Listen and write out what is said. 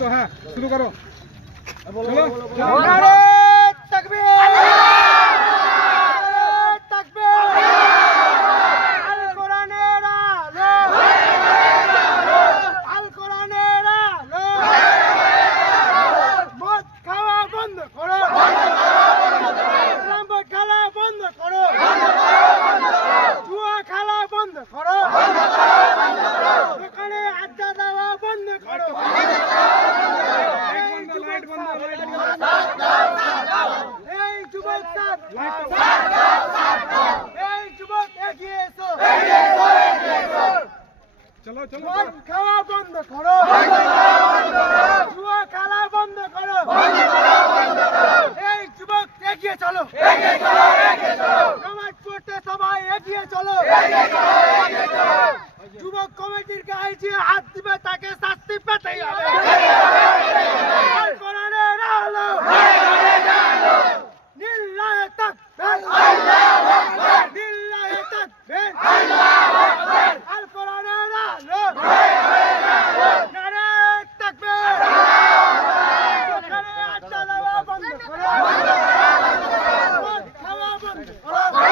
তো হ্যাঁ শুরু করো বলো চলো নারে তাকবীর আল কোরআনের আলো আল কোরআনের আলো মদ খাওয়া বন্ধ করো রামবো খেলা বন্ধ করো জুয়া খেলা বন্ধ করো দোকানে আড্ডা দেওয়া বন্ধ করো লাইট বন্ধ এই যুবক স্যার এই যুবক এগিয়ে এসো চলো চলো মদ খাওয়া বন্ধ করো জুয়া খেলা বন্ধ করো এই যুবক এগিয়ে চলো নামাজ পড়তে সবাই এগিয়ে চলো যুবক কমিটির গায়ে যে হাত দিবে তাকে শাস্তি পেতেই হবে আল কোরআনের আলো লিল্লাহি তাকবীর লিল্লাহি তাকবীর আল কোরআনের আলো নারে তাকবীর দোকানে আড্ডা দেওয়া বন্ধ করো মদ খাওয়া বন্ধ করো